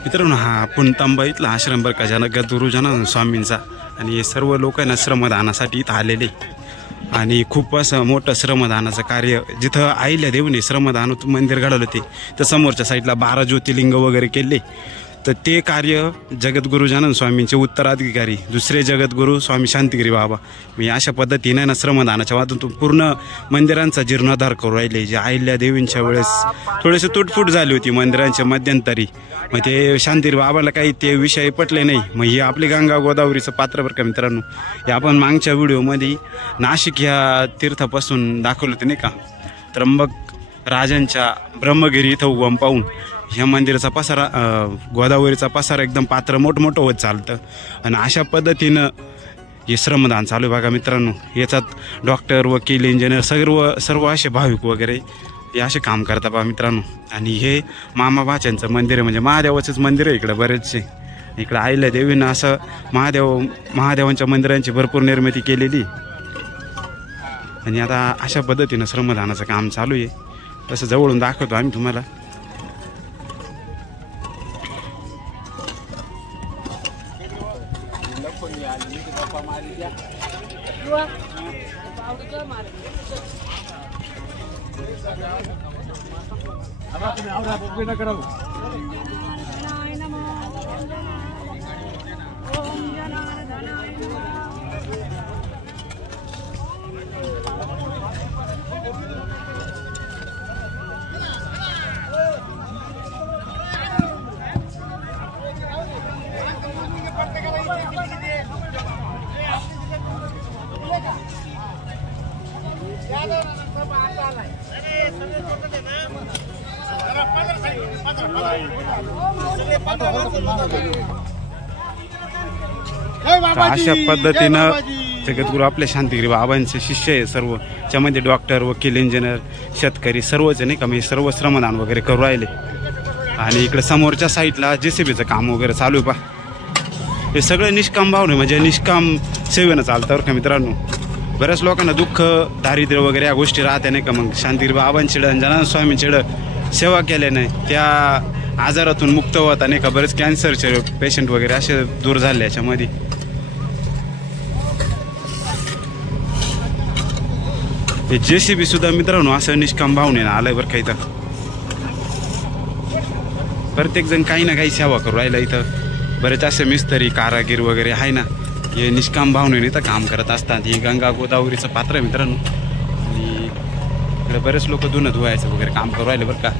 मित्रांनो हा पुणतांबा इथला आश्रम बरं का जगद्गुरू जनार्दन स्वामींचा आणि हे सर्व लोक ना श्रमदानासाठी इथं आलेले आणि खूप असं मोठं श्रमदानाचं कार्य जिथं आईल्या देऊने श्रमदान मंदिर घडवलं ते तर समोरच्या साईडला 12 ज्योतिर्लिंग वगैरे केले तर ते कार्य जगद्गुरू जनार्दन स्वामींचे उत्तराधिकारी दुसरे जगद्गुरू स्वामी शांतिगिरी बाबा मी अशा पद्धतीने ना श्रमदानाच्या माध्यमातून पूर्ण मंदिरांचा जीर्णोद्धार करू राहिले जे अहिल्या देवींच्या वेळेस थोडेसे तुटफूट झाली होती मंदिरांच्या मध्यंतरी मग ते शांतिगिरी बाबाला काही ते विषय पटले नाही मग ही आपली गंगा गोदावरीचं पात्र बरं का मित्रांनो हे आपण मागच्या व्हिडिओमध्ये नाशिक ह्या तीर्थापासून दाखवलं होतं नाही का त्र्यंबक राजांच्या ब्रह्मगिरी इथं उगम पाहून ह्या मंदिराचा पसारा गोदावरीचा पसारा एकदम पात्र मोठमोठं होत चालतं आणि अशा पद्धतीनं हे श्रमदान चालू आहे बघा मित्रांनो याच्यात डॉक्टर वकील इंजिनियर सर्व असे भाविक वगैरे हे असे काम करतात बघा मित्रांनो आणि हे मामा भाच्यांचं मंदिर आहे म्हणजे महादेवाचंच मंदिर आहे इकडं बरेचसे इकडं आईल्या देवीनं असं महादेवांच्या मंदिरांची भरपूर निर्मिती केलेली आणि आता अशा पद्धतीनं श्रमदानाचं काम चालू आहे तसं जवळून दाखवतो आम्ही तुम्हाला अशा पद्धतीनं जगद्गुरू आपल्या शांतिगिरी बाबांचे शिष्य आहे सर्व त्यामध्ये डॉक्टर वकील इंजिनियर शेतकरी सर्वच नाही का मी सर्व श्रमदान वगैरे करू राहिले आणि इकडे समोरच्या साईडला JCBचं काम वगैरे चालू आहे पा हे सगळं निष्काम भावने म्हणजे निष्काम सेवेनं चालतं बरं का मित्रांनो बऱ्याच लोकांना दुःख दारिद्र्य वगैरे या गोष्टी राहते नाही का मग शांतिगिरी बाबांचीडं जनार्दन स्वामींचीडं सेवा केल्याने त्या आजारातून मुक्त होता नाही का बरेच कॅन्सरचे पेशंट वगैरे असे दूर झाले याच्यामध्ये हे JCB सुद्धा मित्रांनो असं निष्काम भावनेनं आलंय बरं का इथं प्रत्येक जण काही ना काही सेवा करू राहिला इथं बरेच असे मिस्त्री कारागीर वगैरे आहे ना हे निष्काम भावनेने इथं काम करत असतात ही गंगा गोदावरीचं पात्र आहे मित्रांनो आणि इकडे बरेच लोक धुणं धुवायचं वगैरे काम करू राहिले बरं का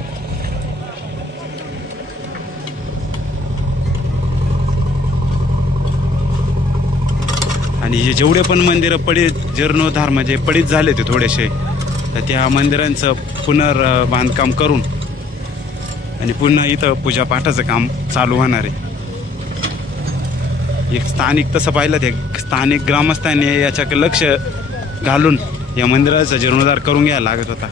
आणि हे जेवढे पण मंदिरं पडित जीर्णोद्धार म्हणजे पडित झाले ते थोडेसे तर त्या मंदिरांचं पुनर्बांधकाम करून आणि पुन्हा इथं पूजापाठाचं काम चालू होणार आहे एक स्थानिक तसं पाहिलं ते स्थानिक ग्रामस्थांनी याच्याकडे लक्ष घालून या मंदिराचा जीर्णोद्धार करून घ्यायला लागत होता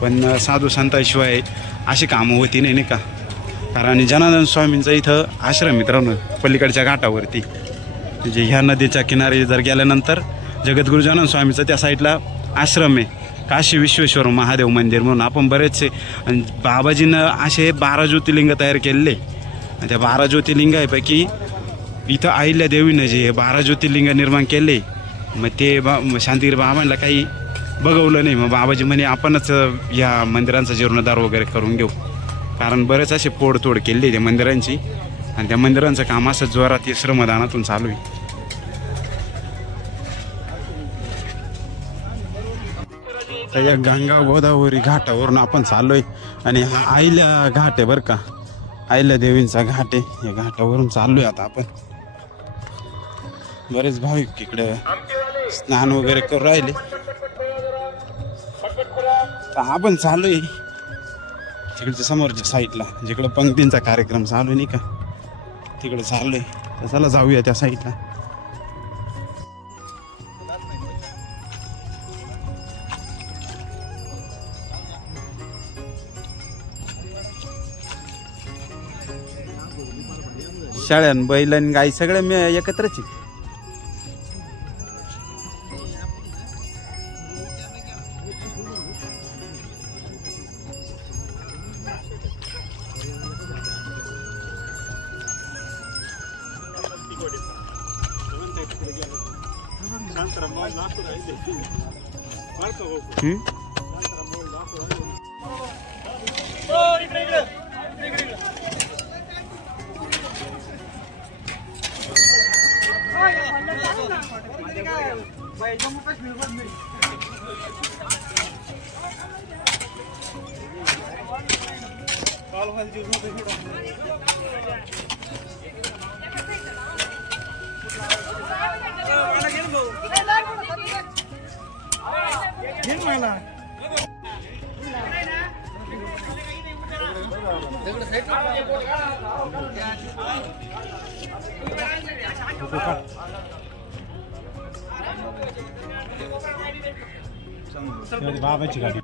पण साधू संतांशिवाय अशी कामं होती नाही का कारण जनार्दन स्वामींचं इथं आश्रम मित्रांनो पलीकडच्या घाटावरती म्हणजे ह्या नदीच्या किनारी जर गेल्यानंतर जगद्गुरू जनार्दन स्वामीचं त्या साईडला आश्रम आहे काशी विश्वेश्वर महादेव मंदिर म्हणून आपण बरेचसे आणि बाबाजीनं असे 12 ज्योतिर्लिंग तयार केलेले आणि त्या 12 ज्योतिर्लिंगापैकी इथं अहिल्या देवीनं जे 12 ज्योतिर्लिंग निर्माण केले मग ते शांतिगिरी बाबांना काही बघवलं नाही मग बाबाजी म्हणे आपणच या मंदिरांचा जीर्णोद्धार वगैरे करून घेऊ कारण बरेच असे पोडतोड केले त्या मंदिरांची आणि त्या मंदिरांचं काम असं जोरात हे श्रमदानातून चालू आहे या गंगा गोदावरी घाटावरून आपण चाललोय आणि हा अहिल्या घाट आहे बरं का अहिल्या देवींचा घाट आहे या घाटावरून चाललोय आता आपण बरेच भाविक इकडे स्नान वगैरे करू राहिले आपण चाललोय तिकडच्या समोरच्या साईडला जिकडे पंक्तींचा कार्यक्रम चालू आहे नाही का तिकडे चाललोय तर चला जाऊया त्या साईडला शाळ्यान बैलन गाई सगळे मी एकत्रच बाबाची गाडी